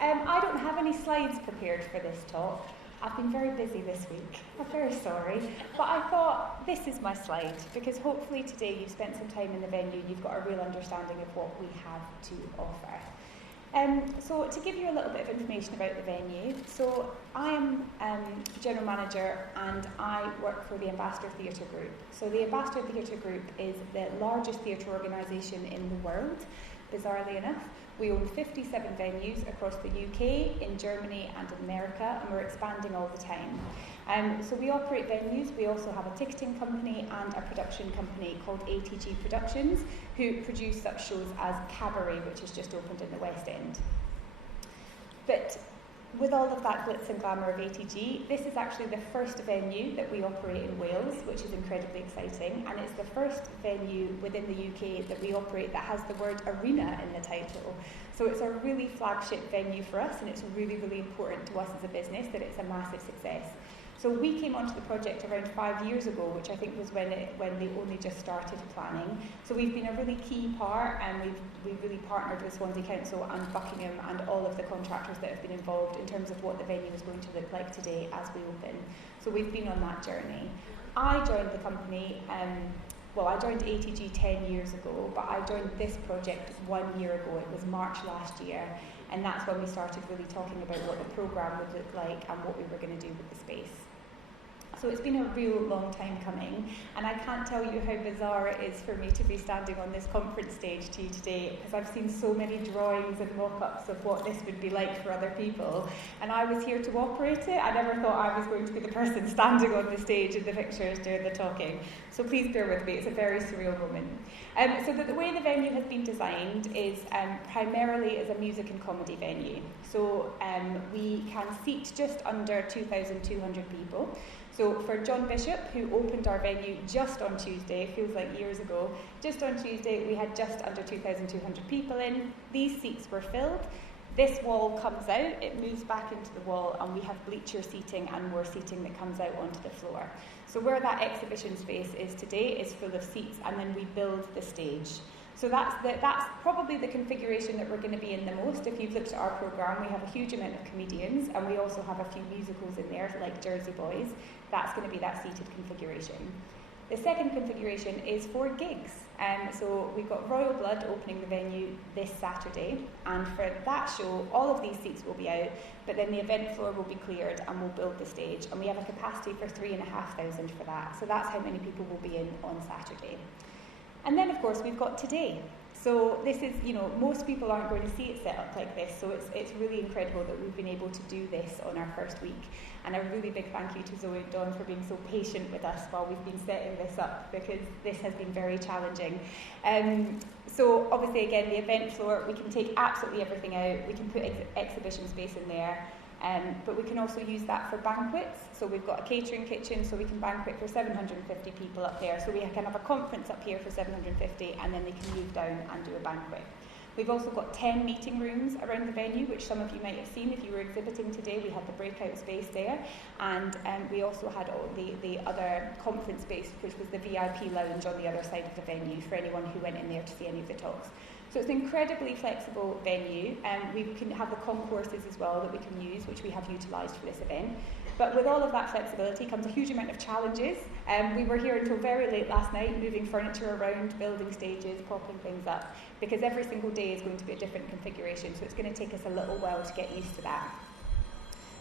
I don't have any slides prepared for this talk. I've been very busy this week. I'm very sorry. But I thought this is my slide, because hopefully today you've spent some time in the venue and you've got a real understanding of what we have to offer. So to give you a little bit of information about the venue, so I am General Manager and I work for the Ambassador Theatre Group. So the Ambassador Theatre Group is the largest theatre organisation in the world, bizarrely enough. We own 57 venues across the UK, in Germany and in America, and we're expanding all the time. So we operate venues. We also have a ticketing company and a production company called ATG Productions, who produce such shows as Cabaret, which has just opened in the West End. But with all of that glitz and glamour of ATG, this is actually the first venue that we operate in Wales, which is incredibly exciting, and it's the first venue within the UK that we operate that has the word arena in the title. So it's a really flagship venue for us, and it's really, really important to us as a business that it's a massive success. So we came onto the project around 5 years ago, which I think was when they only just started planning. So we've been a really key part, and we've really partnered with Swansea Council and Buckingham and all of the contractors that have been involved in terms of what the venue is going to look like today as we open. So we've been on that journey. I joined the company, I joined ATG 10 years ago, but I joined this project 1 year ago. It was March last year, and that's when we started really talking about what the programme would look like and what we were going to do with the space. So it's been a real long time coming, and I can't tell you how bizarre it is for me to be standing on this conference stage to you today, because I've seen so many drawings and mock-ups of what this would be like for other people, and I was here to operate it. I never thought I was going to be the person standing on the stage in the pictures doing the talking. So please bear with me, it's a very surreal moment. So the way the venue has been designed is primarily as a music and comedy venue. So we can seat just under 2,200 people. So for John Bishop, who opened our venue just on Tuesday, feels like years ago, just on Tuesday we had just under 2,200 people in. These seats were filled. This wall comes out, it moves back into the wall, and we have bleacher seating and more seating that comes out onto the floor. So where that exhibition space is today is full of seats, and then we build the stage. So that's probably the configuration that we're going to be in the most. If you've looked at our programme, we have a huge amount of comedians, and we also have a few musicals in there, like Jersey Boys. That's going to be that seated configuration. The second configuration is for gigs. So we've got Royal Blood opening the venue this Saturday, and for that show, all of these seats will be out, but then the event floor will be cleared and we'll build the stage, and we have a capacity for 3,500 for that. So that's how many people will be in on Saturday. And then, of course, we've got today. So this is, most people aren't going to see it set up like this, so it's really incredible that we've been able to do this on our first week. And a really big thank you to Zoe and Dawn for being so patient with us while we've been setting this up, because this has been very challenging. So obviously, again, the event floor, we can take absolutely everything out. We can put exhibition space in there. But we can also use that for banquets. So we've got a catering kitchen, so we can banquet for 750 people up there. So we can have a conference up here for 750, and then they can move down and do a banquet. We've also got 10 meeting rooms around the venue, which some of you might have seen if you were exhibiting today. We had the breakout space there, and we also had the other conference space, which was the VIP lounge on the other side of the venue for anyone who went in there to see any of the talks. So it's an incredibly flexible venue, and we can have the concourses as well that we can use, which we have utilised for this event. But with all of that flexibility comes a huge amount of challenges. We were here until very late last night, moving furniture around, building stages, propping things up, because every single day is going to be a different configuration, so it's going to take us a little while to get used to that.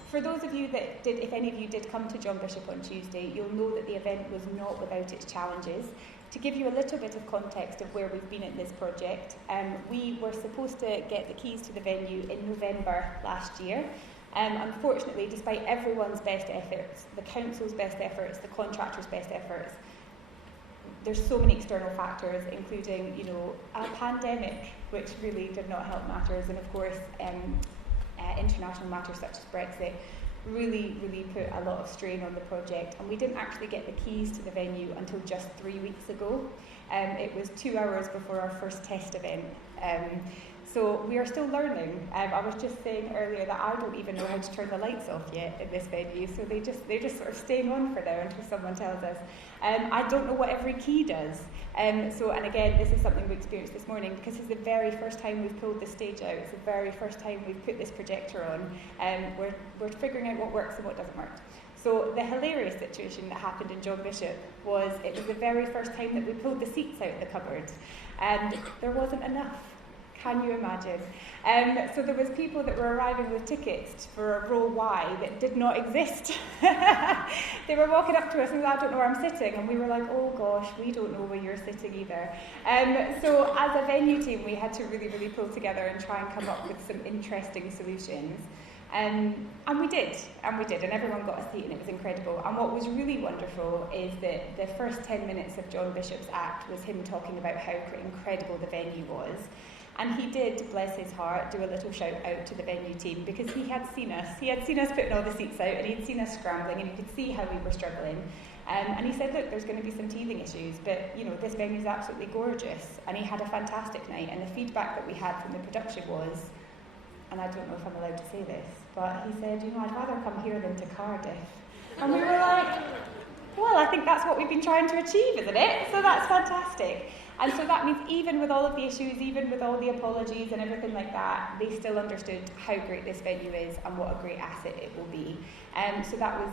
For those of you that did, if any of you did come to John Bishop on Tuesday, you'll know that the event was not without its challenges. To give you a little bit of context of where we've been at this project, we were supposed to get the keys to the venue in November last year. Unfortunately, despite everyone's best efforts, the council's best efforts, the contractor's best efforts, there's so many external factors, including, a pandemic, which really did not help matters, and of course, international matters such as Brexit really put a lot of strain on the project, and we didn't actually get the keys to the venue until just 3 weeks ago. It was 2 hours before our first test event. So we are still learning. I was just saying earlier that I don't even know how to turn the lights off yet in this venue, so they're just sort of staying on for there until someone tells us. I don't know what every key does. And again, this is something we experienced this morning, because it's the very first time we've pulled the stage out. It's the very first time we've put this projector on. We're figuring out what works and what doesn't work. So the hilarious situation that happened in John Bishop was, it was the very first time that we pulled the seats out of the cupboard, and there wasn't enough. Can you imagine? So there was people that were arriving with tickets for a row Y that did not exist. They were walking up to us and said, I don't know where I'm sitting. And we were like, oh gosh, we don't know where you're sitting either. So as a venue team, we had to really, really pull together and try and come up with some interesting solutions. And we did, and everyone got a seat, and it was incredible. And what was really wonderful is that the first 10 minutes of John Bishop's act was him talking about how incredible the venue was. And he did, bless his heart, do a little shout out to the venue team, because he had seen us. He had seen us putting all the seats out, and he'd seen us scrambling, and he could see how we were struggling. And he said, look, there's going to be some teething issues, but this venue is absolutely gorgeous. And he had a fantastic night, and the feedback that we had from the production was, and I don't know if I'm allowed to say this, but he said, I'd rather come here than to Cardiff. And we were like, well, I think that's what we've been trying to achieve, isn't it? So that's fantastic. And so that means even with all of the issues, even with all the apologies and everything like that, they still understood how great this venue is and what a great asset it will be. So that was,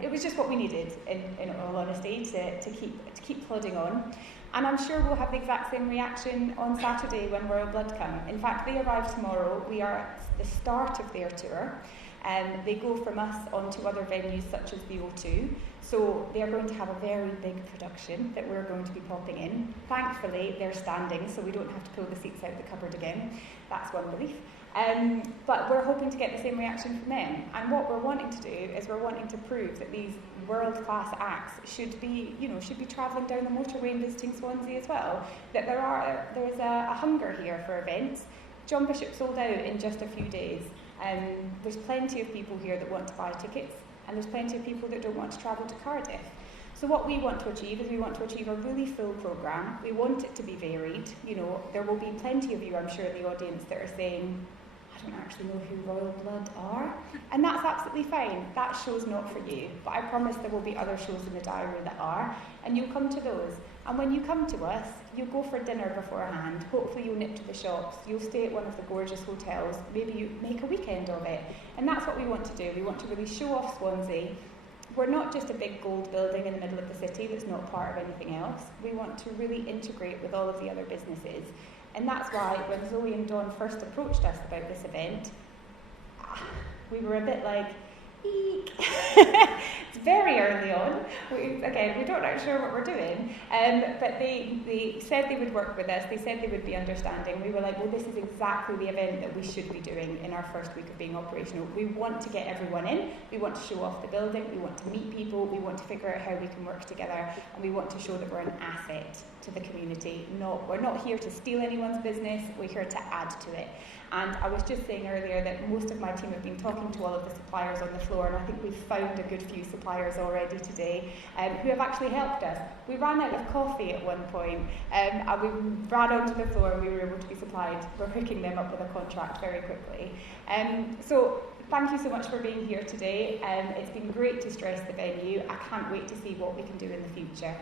it was just what we needed, in all honesty, to keep plodding on. And I'm sure we'll have the exact same reaction on Saturday when Royal Blood come. In fact, they arrive tomorrow. We are at the start of their tour. They go from us on to other venues such as the O2. So they're going to have a very big production that we're going to be popping in. Thankfully, they're standing, so we don't have to pull the seats out of the cupboard again. That's one relief. But we're hoping to get the same reaction from them. And what we're wanting to do is we're wanting to prove that these world-class acts should be travelling down the motorway and visiting Swansea as well. That there's a hunger here for events. John Bishop sold out in just a few days. There's plenty of people here that want to buy tickets, and there's plenty of people that don't want to travel to Cardiff. So what we want to achieve is we want to achieve a really full programme. We want it to be varied. There will be plenty of you, I'm sure, in the audience that are saying, I don't actually know who Royal Blood are. And that's absolutely fine. That show's not for you. But I promise there will be other shows in the diary that are, and you'll come to those. And when you come to us, you'll go for dinner beforehand. Hopefully you'll nip to the shops. You'll stay at one of the gorgeous hotels. Maybe you make a weekend of it. And that's what we want to do. We want to really show off Swansea. We're not just a big gold building in the middle of the city that's not part of anything else. We want to really integrate with all of the other businesses. And that's why when Zoe and Dawn first approached us about this event, we were a bit like, eek. It's very early on. We're not actually sure what we're doing. But they said they would work with us. They said they would be understanding. We were like, well, this is exactly the event that we should be doing in our first week of being operational. We want to get everyone in. We want to show off the building. We want to meet people. We want to figure out how we can work together. And we want to show that we're an asset to the community. We're not here to steal anyone's business. We're here to add to it. And I was just saying earlier that most of my team have been talking to all of the suppliers on the floor, and I think we've found a good few suppliers already today who have actually helped us. We ran out of coffee at one point, and we ran onto the floor and we were able to be supplied. We're hooking them up with a contract very quickly. So thank you so much for being here today. It's been great to stress the venue. I can't wait to see what we can do in the future.